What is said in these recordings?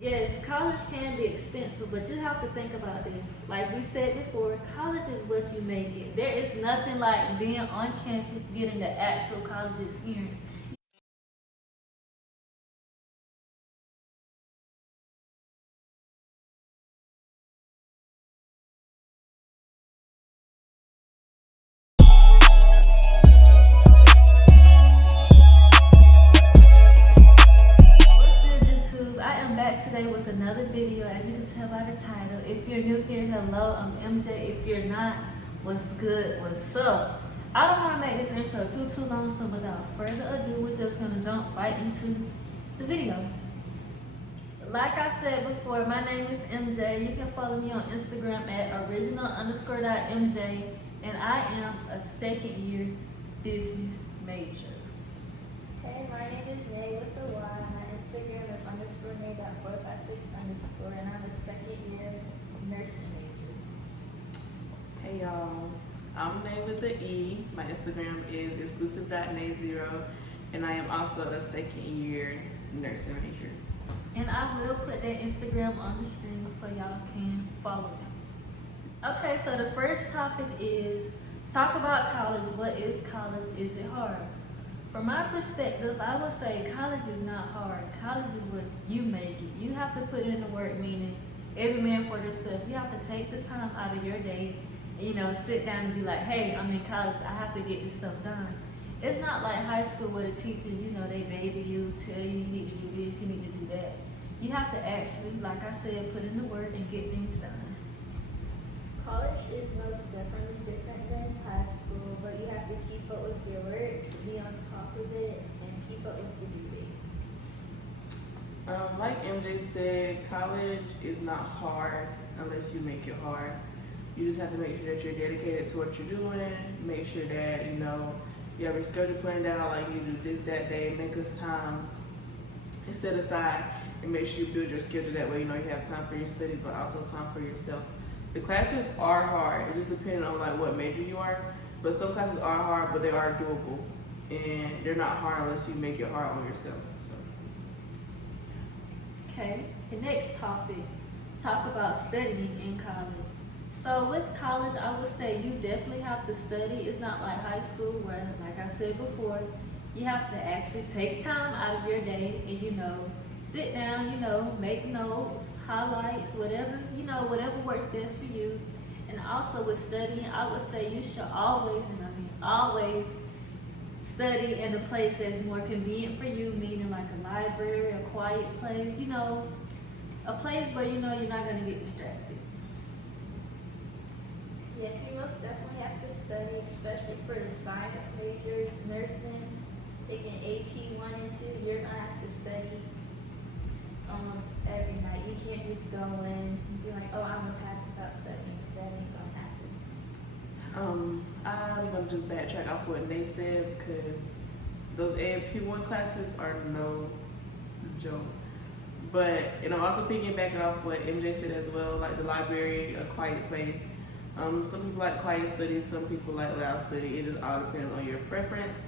Yes, college can be expensive, but you have to think about this. Like we said before, college is what you make it. There is nothing like being on campus, getting the actual college experience. What's good, YouTube? I am back today with another video. As you can tell by the title, if you're new here, hello, I'm MJ. If you're not, what's good, what's up? I don't want to make this intro too long, so without further ado, we're just gonna jump right into the video. Like I said before, my name is MJ. You can follow me on Instagram at original_.mj, and I am a second year business major. Hey, my name is Nay with a Y. My Instagram is _Nay.456_, and I'm a second year nursing major. Hey y'all, I'm Nay with the E. My Instagram is exclusive.nay0, and I am also a second year nursing major. And I will put that Instagram on the screen so y'all can follow them. Okay, so the first topic is talk about college. What is college? Is it hard? From my perspective, I would say college is not hard. College is what you make it. You have to put in the work, meaning every man for themselves. You have to take the time out of your day, sit down and be like, hey, I'm in college. I have to get this stuff done. It's not like high school where the teachers, they baby you, tell you need to do this, you need to do that. You have to actually, like I said, put in the work and get things done. College is most definitely different than high school, but you have to keep up with your work, be on top of it, and keep up with the due dates. Like MJ said, college is not hard unless you make it hard. You just have to make sure that you're dedicated to what you're doing, make sure that, you have your schedule planned out, like you do this, that day, make us time and set aside and make sure you build your schedule that way, you have time for your studies, but also time for yourself. The classes are hard, it just depends on like what major you are, but some classes are hard, but they are doable, and they're not hard unless you make it hard on yourself. So. Okay, the next topic, talk about studying in college. So with college, I would say you definitely have to study. It's not like high school where, like I said before, you have to actually take time out of your day and, sit down, make notes, highlights, whatever, whatever works best for you. And also with studying, I would say you should always, always study in a place that's more convenient for you, meaning like a library, a quiet place, a place where you're not gonna get distracted. Yes, you most definitely have to study, especially for the science majors, nursing, taking AP 1 and 2, you're gonna have to study almost every night. You can't just go in and be like, oh, I'm gonna pass without studying, because that ain't gonna happen. I'm gonna just backtrack off what Nate said, because those AP1 classes are no joke. But, and I'm also piggybacking off what MJ said as well, like the library, a quiet place. Some people like quiet study, some people like loud study. It just all depends on your preference.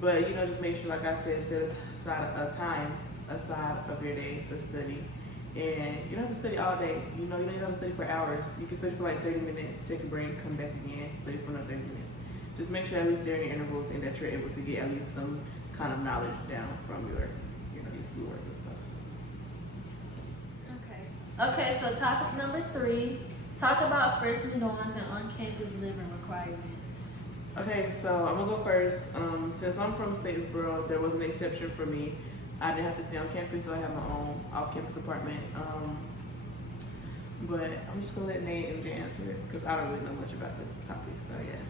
But just make sure, like I said, set aside a time aside of your day to study. And you don't have to study all day. You don't have to study for hours. You can study for like 30 minutes, take a break, come back again, study for another 30 minutes. Just make sure at least during your intervals and that you're able to get at least some kind of knowledge down from your, your schoolwork and stuff. Okay, so topic number 3, talk about freshman dorms and on-campus living requirements. Okay, so I'm gonna go first. Since I'm from Statesboro, there was an exception for me. I didn't have to stay on campus, so I have my own off-campus apartment. But I'm just gonna let Nate and MJ answer it because I don't really know much about the topic. So yeah.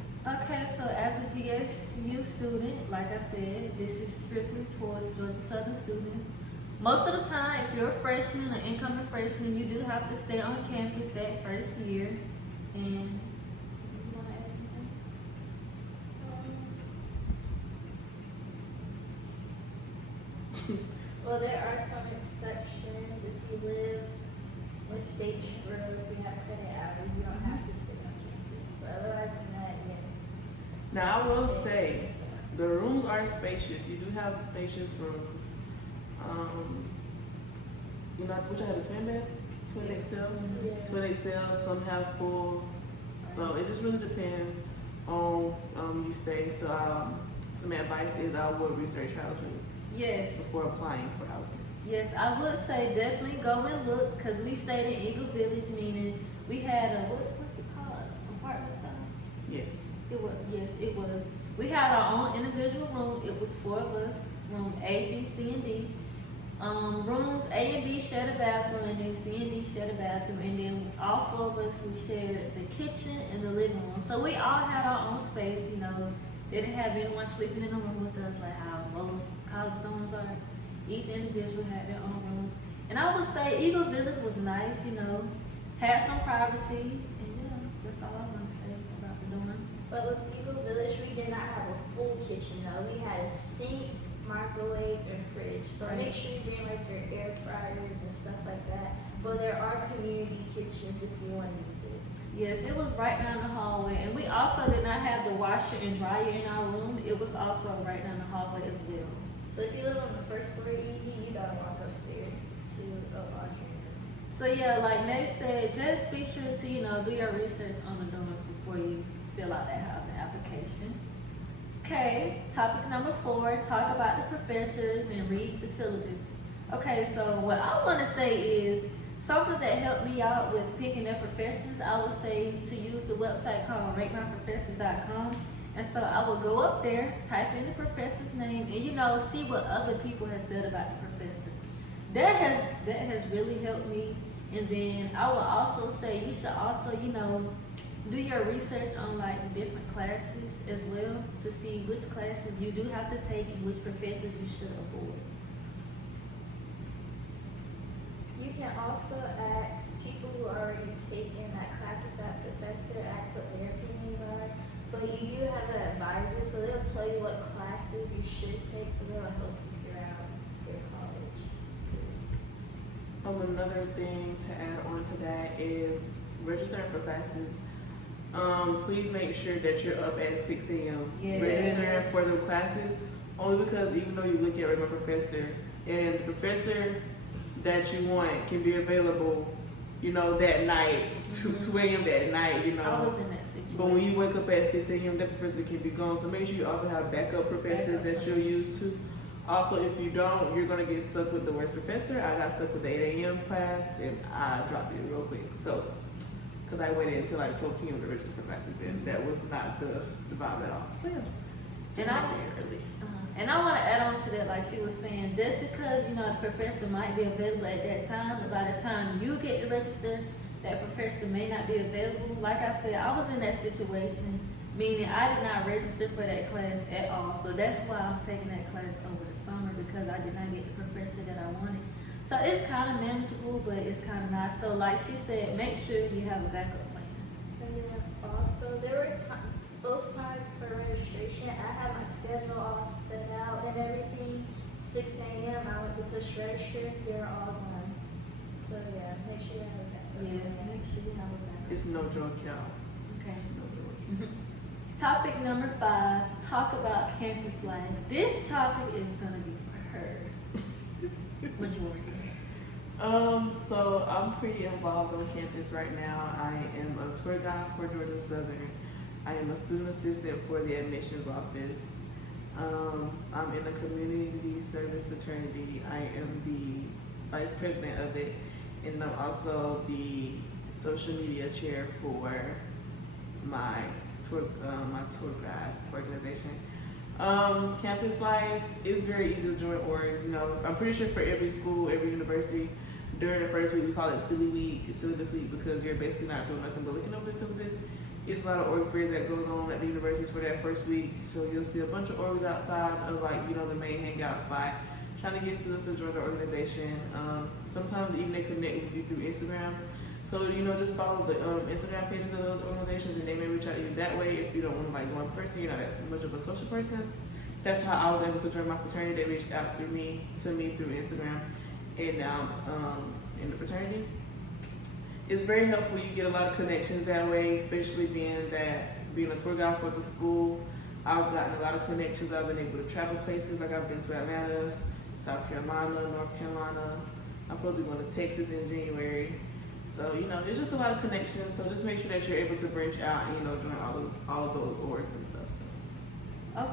Okay, so as a GSU student, like I said, this is strictly towards Georgia Southern students. Most of the time, if you're a freshman or incoming freshman, you do have to stay on campus that first year. And you want to add anything? Well, there are some exceptions. If you live in Statesboro, if you have credit hours, you don't have to stay on campus. But otherwise than that, yes. Now I will say, the rooms are spacious. You do have spacious rooms. you know, which I had a twin bed, twin XL, Yeah. twin XL. Some have full, so it just really depends on you stay. So some advice is I would research housing Yes. before applying for housing. Yes, I would say definitely go and look because we stayed in Eagle Village, meaning we had a what's it called? Apartment style? Yes. It was, yes, it was. We had our own individual room. It was 4 of us, room A, B, C, and D. Rooms A and B shared a bathroom, and then C and D shared a bathroom, and then all 4 of us we shared the kitchen and the living room. So we all had our own space, you know. They didn't have anyone sleeping in a room with us like how most college dorms are. Each individual had their own rooms, and I would say Eagle Village was nice, you know, had some privacy, and yeah, that's all I want to say about the dorms. But with Eagle Village, we did not have a full kitchen though. We had a sink, microwave, and fridge. So Right. make sure you bring like your air fryers and stuff like that. But there are community kitchens if you want to use it. Yes, it was right down the hallway, and we also did not have the washer and dryer in our room. It was also right down the hallway as well. But if you live on the first floor ED, you gotta walk upstairs to a laundry room. So yeah, like Nate said, just be sure to, you know, do your research on the dorms before you fill out that housing application. Okay, topic number 4, talk about the professors and read the syllabus. Okay, so what I want to say is something that helped me out with picking their professors. I would say to use the website called ratemyprofessors.com. And so I would go up there, type in the professor's name, and you know, see what other people have said about the professor. That has really helped me. And then I would also say you should also, you know, do your research on like the different classes as well to see which classes you do have to take and which professors you should avoid. You can also ask people who are already taken that class with that professor, ask what their opinions are. But you do have an advisor, so they'll tell you what classes you should take, so they'll help you throughout your college. Another thing to add on to that is registering for classes. Please make sure that you're up at 6 a.m. Yes. registering for the classes. Only because even though you look at regular professor and the professor that you want can be available, you know, that night, 2 a.m. that night, you know. I was in that situation. But when you wake up at 6 a.m., that professor can be gone. So make sure you also have backup professors that you'll use too. Also, if you don't, you're gonna get stuck with the worst professor. I got stuck with the 8 a.m. class and I dropped it real quick. So, because I waited until like 12 p.m. to register for classes and that was not the vibe at all. So yeah, And I, early. and I want to add on to that, like she was saying, just because, you know, the professor might be available at that time, but by the time you get to register, that professor may not be available. Like I said, I was in that situation, meaning I did not register for that class at all. So that's why I'm taking that class over the summer, because I did not get the professor that I wanted. So it's kind of manageable, but it's kind of not. So like she said, make sure you have a backup plan. And then also, there were both times for registration, I had my schedule all set out and everything. 6 a.m. I went to push register, they were all done. So yeah, make sure you have a backup. Yes, plan. make sure you have a backup. It's no joke, y'all. Okay. It's no joke. Topic number 5, talk about campus life. This topic is gonna be for her. Majority. So I'm pretty involved on campus right now. I am a tour guide for Georgia Southern. I am a student assistant for the admissions office. I'm in the community service fraternity. I am the vice president of it, and I'm also the social media chair for my tour guide organization. Campus life is very easy to join orgs. You know, I'm pretty sure for every school, every university, during the first week we call it Silly Week, Syllabus Week, because you're basically not doing nothing but looking over the syllabus. It's a lot of org fairs that goes on at the universities for that first week. So you'll see a bunch of orgs outside of like, you know, the main hangout spot, trying to get students to join the organization. Sometimes even they connect with you through Instagram. So, you know, just follow the Instagram pages of those organizations and they may reach out to you that way if you don't want to like go in person, you're not as much of a social person. That's how I was able to join my fraternity. They reached out to me through Instagram, and now in the fraternity. It's very helpful. You get a lot of connections that way, especially being a tour guide for the school. I've gotten a lot of connections. I've been able to travel places, like I've been to Atlanta, South Carolina, North Carolina, I'm supposed to be going to Texas in January. So, it's just a lot of connections. So just make sure that you're able to branch out and, join all of those orgs and stuff. So.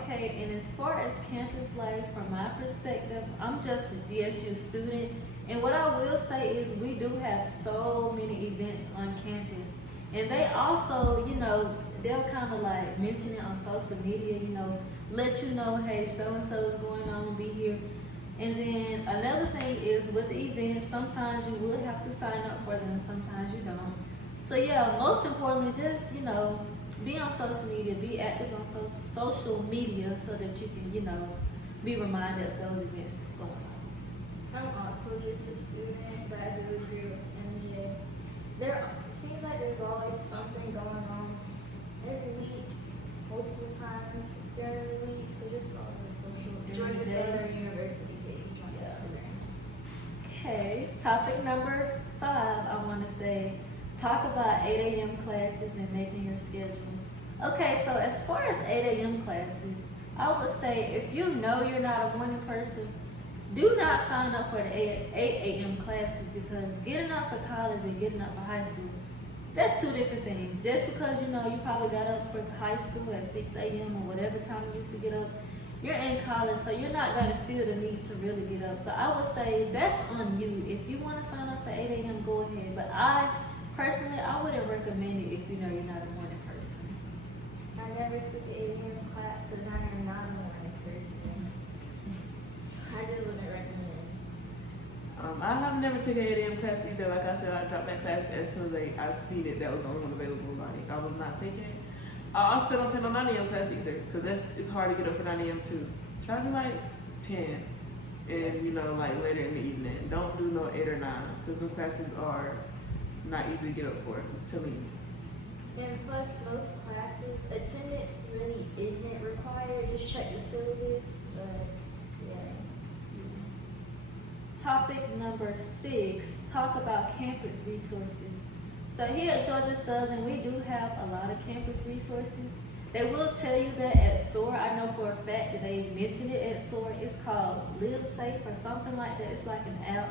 Okay, and as far as campus life, from my perspective, I'm just a GSU student. And what I will say is we do have so many events on campus. And they also, they'll kind of like mention it on social media, let you know, hey, so-and-so is going on, be here. And then another thing is with the events, sometimes you will have to sign up for them, sometimes you don't. So yeah, most importantly, just, be on social media, be active on social media so that you can, be reminded of those events that's going on. I'm also just a student, but I do agree with MJ. There seems like there's always something going on every week, multiple times during the week. So just follow the social. Georgia Southern University page on Instagram. Okay, topic number 5, I want to say, talk about 8 a.m. classes and making your schedule. Okay, so as far as 8 a.m. classes, I would say if you know you're not a morning person, do not sign up for the 8 a.m. classes, because getting up for college and getting up for high school, that's two different things. Just because you probably got up for high school at 6 a.m. or whatever time you used to get up, you're in college, so you're not going to feel the need to really get up. So I would say that's on you. If you want to sign up for 8 a.m., go ahead. But personally, I wouldn't recommend it if you know you're not a morning person. I never took an 8 a.m. class because I am not a morning person. I just wouldn't recommend it. I have never taken an 8 a.m. class either. Like I said, I dropped that class as soon as I seen it. That was the only one available. Like, I was not taking it. I also don't take no 9 a.m. class either, because it's hard to get up for 9 a.m. too. Try to be like 10 and, like later in the evening. Don't do no 8 or 9, because some classes are not easy to get up for, to me. And plus, most classes, attendance really isn't required. Just check the syllabus, but yeah. Topic number 6, talk about campus resources. So here at Georgia Southern, we do have a lot of campus resources. They will tell you that at SOAR. I know for a fact that they mentioned it at SOAR. It's called Live Safe or something like that. It's like an app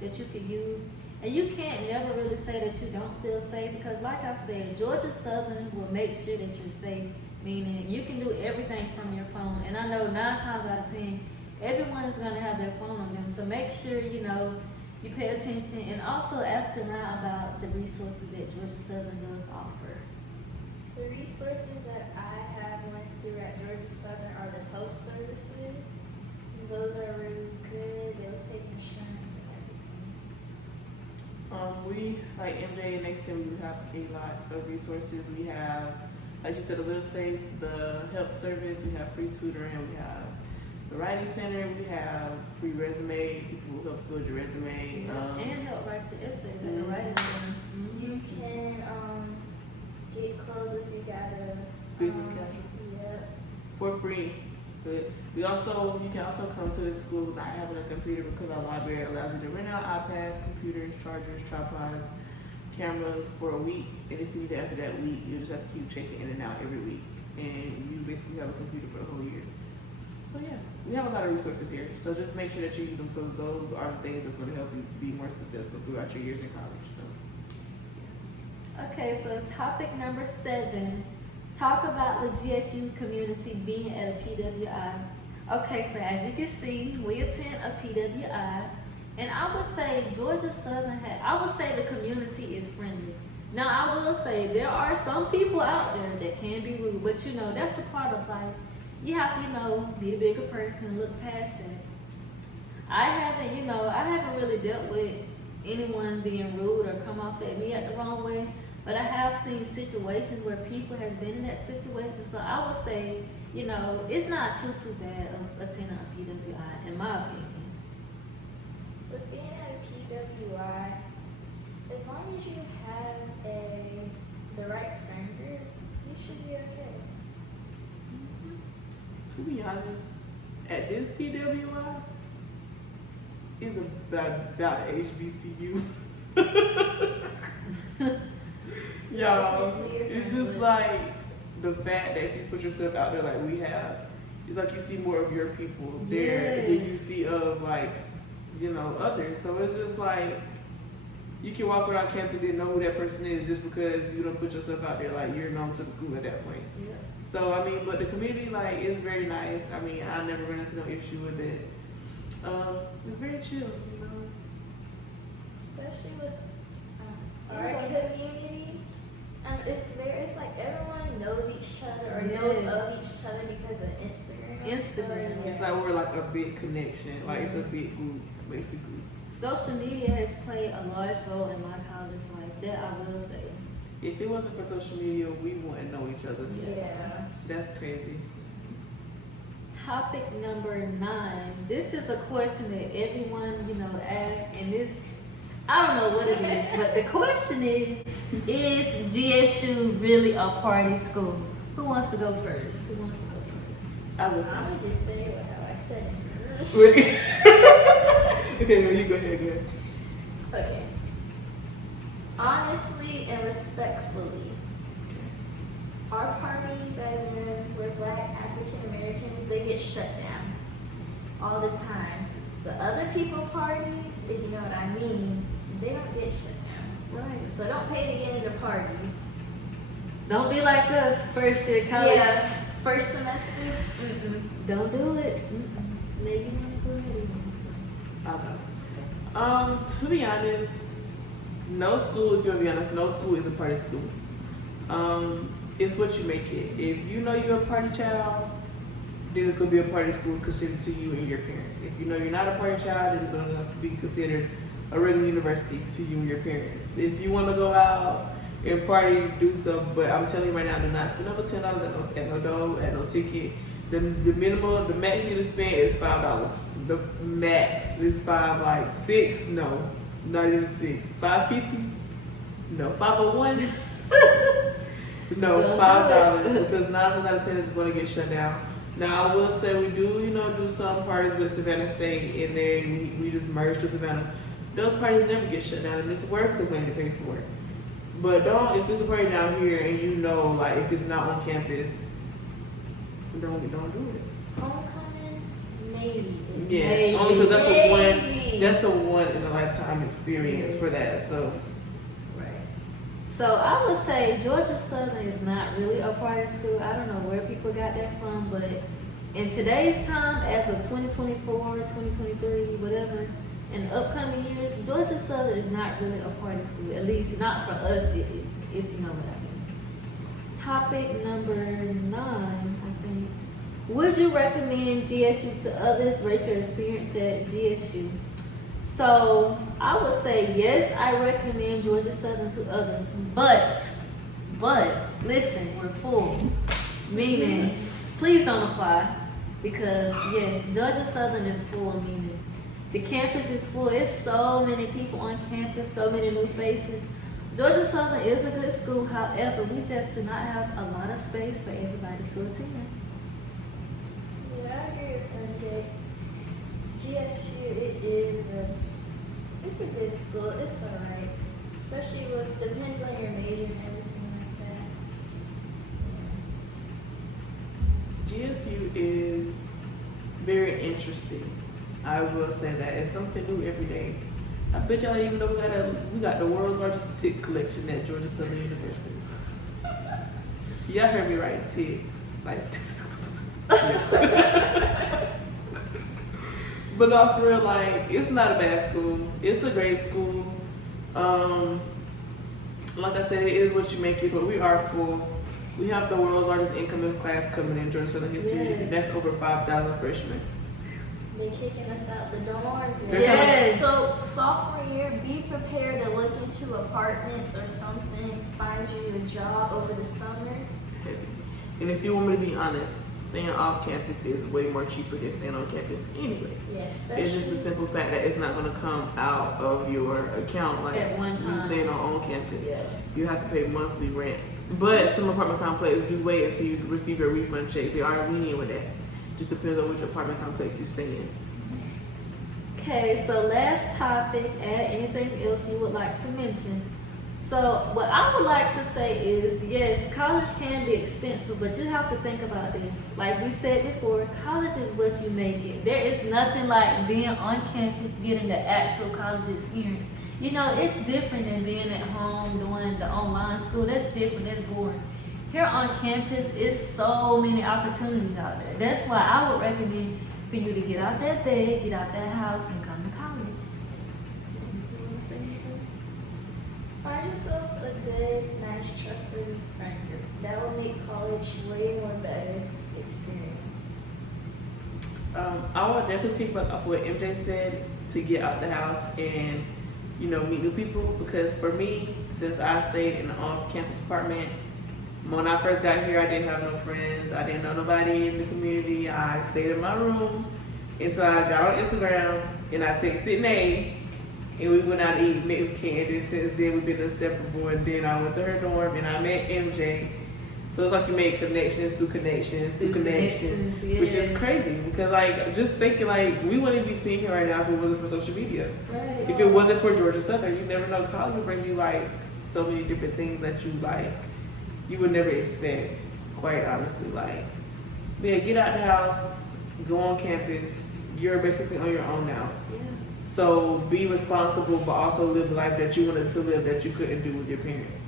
that you can use. And you can't never really say that you don't feel safe, because like I said, Georgia Southern will make sure that you're safe, meaning you can do everything from your phone. And I know 9 times out of 10, everyone is going to have their phone on them. So make sure, you pay attention, and also ask around about the resources that Georgia Southern does offer. The resources that I have went through at Georgia Southern are the health services. Those are really good. They'll take insurance and everything. We, like MJ and Next we have a lot of resources. We have, like you said, the Live Safe, the help service, we have free tutoring, we have the writing center, we have free resume, people will help build your resume. And help write your essays at the writing center. You can get clothes if you got a business casual. Yeah. For free. But you can also come to the school without having a computer, because our library allows you to rent out iPads, computers, chargers, tripods, cameras for a week. And if you need it after that week, you just have to keep checking in and out every week. And you basically have a computer for the whole year. So yeah, we have a lot of resources here. So just make sure that you use them, because those are the things that's going to help you be more successful throughout your years in college. So. Okay, so topic number 7, talk about the GSU community being at a PWI. Okay, so as you can see, we attend a PWI, and I would say Georgia Southern I would say the community is friendly. Now, I will say there are some people out there that can be rude, but that's a part of life. You have to, be a bigger person and look past that. I haven't really dealt with anyone being rude or come off at me at the wrong way, but I have seen situations where people has been in that situation. So I would say, it's not too bad of attending a PWI, in my opinion. With being at a PWI, as long as you have the right friend group, you should be okay. To be honest, at this PWI, it's about HBCU. Y'all, it's just like the fact that if you put yourself out there like we have, it's like you see more of your people there than you see of like others. So it's just like you can walk around campus and know who that person is just because you don't put yourself out there like you're known to the school at that point. Yeah. So I mean, but the community like is very nice. I mean, I never run into no issue with it. It's very chill. Especially with our community. It's like everyone knows each other or knows of each other because of Instagram. Instagram. It's like we're like a big connection. Like it's a big group, basically. Social media has played a large role in my college life. That I will say. If it wasn't for social media, we wouldn't know each other. Yeah. That's crazy. Topic number 9. This is a question that everyone, asks, and this, I don't know what it is, but the question is GSU really a party school? Who wants to go first? I will. I'm gonna just say it how I said it. Okay, well, you go ahead. Okay. Honestly and respectfully, our parties, as in we're Black African Americans, they get shut down all the time. The other people parties, if you know what I mean, they don't get shut down. Right. So don't pay to get into parties. Don't be like us, first year college. Yes. First semester. Don't do it. Maybe not good. Okay. To be honest, no school, if you want to be honest, no school is a party school. It's what you make it. If you know you're a party child, then it's going to be a party school considered to you and your parents. If you know you're not a party child, then it's going to be considered a regular university to you and your parents. If you want to go out and party, do stuff, but I'm telling you right now, do not spend over $10 at no door, at no ticket. The minimum, the max you need to spend is $5. The max is $6. No, not even $6. $5.50. No, $5.01. No, $5 because 9 times out of 10 is going to get shut down. Now I will say we do, do some parties with Savannah State, and then we just merged to Savannah. Those parties never get shut down, and it's worth the money to pay for it. But if it's a party down here and if it's not on campus, don't do it. Homecoming, maybe. Yes, only because that's a one in a lifetime experience for that. So. So I would say Georgia Southern is not really a party school. I don't know where people got that from, but in today's time, as of 2024, 2023, whatever, in upcoming years, Georgia Southern is not really a party school. At least not for us it is, if you know what I mean. Topic number 9, I think. Would you recommend GSU to others? Rate your experience at GSU. So I would say yes, I recommend Georgia Southern to others, but listen, we're full. Meaning, please don't apply because yes, Georgia Southern is full. Meaning, the campus is full. It's so many people on campus, so many new faces. Georgia Southern is a good school. However, we just do not have a lot of space for everybody to attend. Yeah, I agree with MJ. GSU, it's a good school. It's alright, especially depends on your major and everything like that. GSU is very interesting. I will say that it's something new every day. I bet y'all even know we got the world's largest tick collection at Georgia Southern University. Y'all heard me right, ticks. Like But no, for real, it's not a bad school. It's a great school. Like I said, it is what you make it, but we are full. We have the world's largest incoming class coming in Georgia Southern history. Yes. That's over 5,000 freshmen. They're kicking us out the dorms. Yes. So sophomore year, be prepared to look into apartments or something. Find you a job over the summer. Heavy. And if you want me to be honest, staying off campus is way more cheaper than staying on campus anyway. Yes, It's just the simple fact that it's not going to come out of your account like At one you time. staying on campus. Yeah. You have to pay monthly rent. But some apartment complexes do wait until you receive your refund checks. They are lenient with that. Just depends on which apartment complex you stay in. Okay, so last topic, add anything else you would like to mention. So what I would like to say is, yes, college can be expensive, but you have to think about this. Like we said before, college is what you make it. There is nothing like being on campus, getting the actual college experience. You know, it's different than being at home doing the online school. That's different, that's boring. Here on campus, it's so many opportunities out there. That's why I would recommend for you to get out that bed, get out that house, and come to college. Find yourself a good, nice, trustworthy friend group. That will make college way more better experience. I would definitely pick up off what MJ said to get out the house and, you know, meet new people. Because for me, since I stayed in an off-campus apartment, when I first got here, I didn't have no friends. I didn't know nobody in the community. I stayed in my room until I got on Instagram and I texted Nay and we went out to eat Mexican. And then since then, we've been inseparable. And then I went to her dorm and I met MJ. So it's like you make connections through connections through connections, yes. which is crazy because like just thinking like we wouldn't be sitting here right now if it wasn't for social media. Right. If it wasn't for Georgia Southern, you never know. College will bring you like so many different things that you like you would never expect. Quite honestly, like yeah, get out the house, go on campus. You're basically on your own now. Yeah. So be responsible, but also live the life that you wanted to live that you couldn't do with your parents.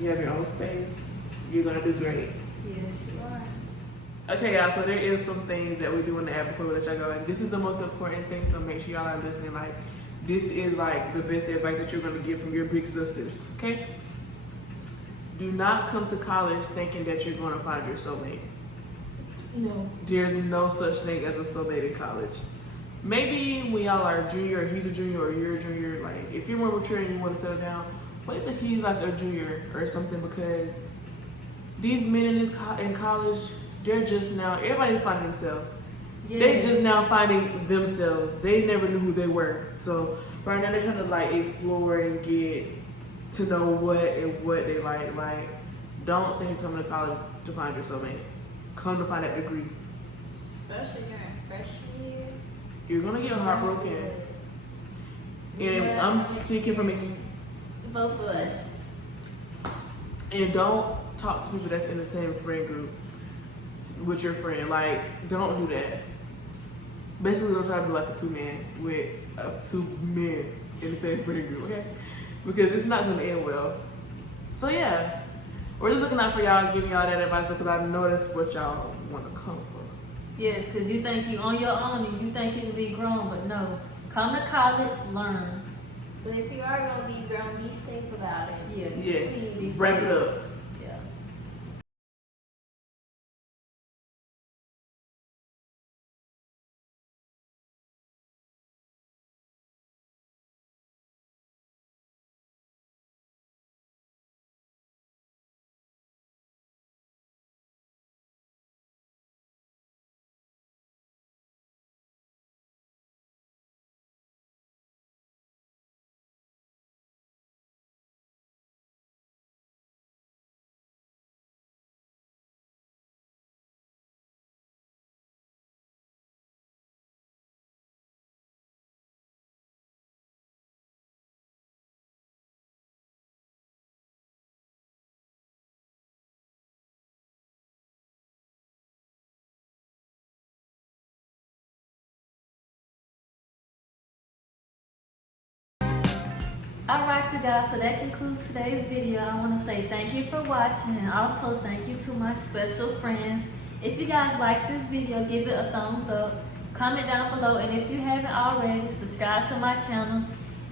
You have your own space. You're gonna do great. Yes, you are. Okay, y'all, so there is some things that we do in the app before we let y'all go. And this is the most important thing, so make sure y'all are listening. Like, this is like the best advice that you're gonna get from your big sisters, okay? Do not come to college thinking that you're gonna find your soulmate. No. There's no such thing as a soulmate in college. Maybe when y'all are junior, he's a junior, or you're a junior, like, if you're more mature and you wanna settle down, wait till he's like a junior or something because these men in college, they're just now, everybody's finding themselves. Yes. They just now finding themselves. They never knew who they were. So right now they're trying to like explore and get to know what they like. Like, don't think you're coming to college to find your soulmate. Come to find that degree. Especially during freshman year. You're gonna get heartbroken. And Yeah, I'm speaking from experience. Both of us. And don't talk to people that's in the same friend group with your friend. Like, don't do that. Basically, don't try to be like a two men in the same friend group, okay? Because it's not gonna end well. So yeah, we're just looking out for y'all, giving y'all that advice because I know that's what y'all want to come for. Yes, because you think you on your own and you think you can be grown, but no. Come to college, learn. But if you are gonna be grown, be safe about it. Yes. Yes, Please. wrap it up. Yeah. Alright you guys, so that concludes today's video. I want to say thank you for watching and also thank you to my special friends. If you guys like this video, give it a thumbs up, comment down below, and if you haven't already, subscribe to my channel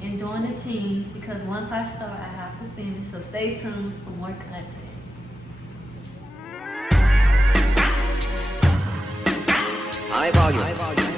and join the team because once I start, I have to finish. So stay tuned for more content. High volume.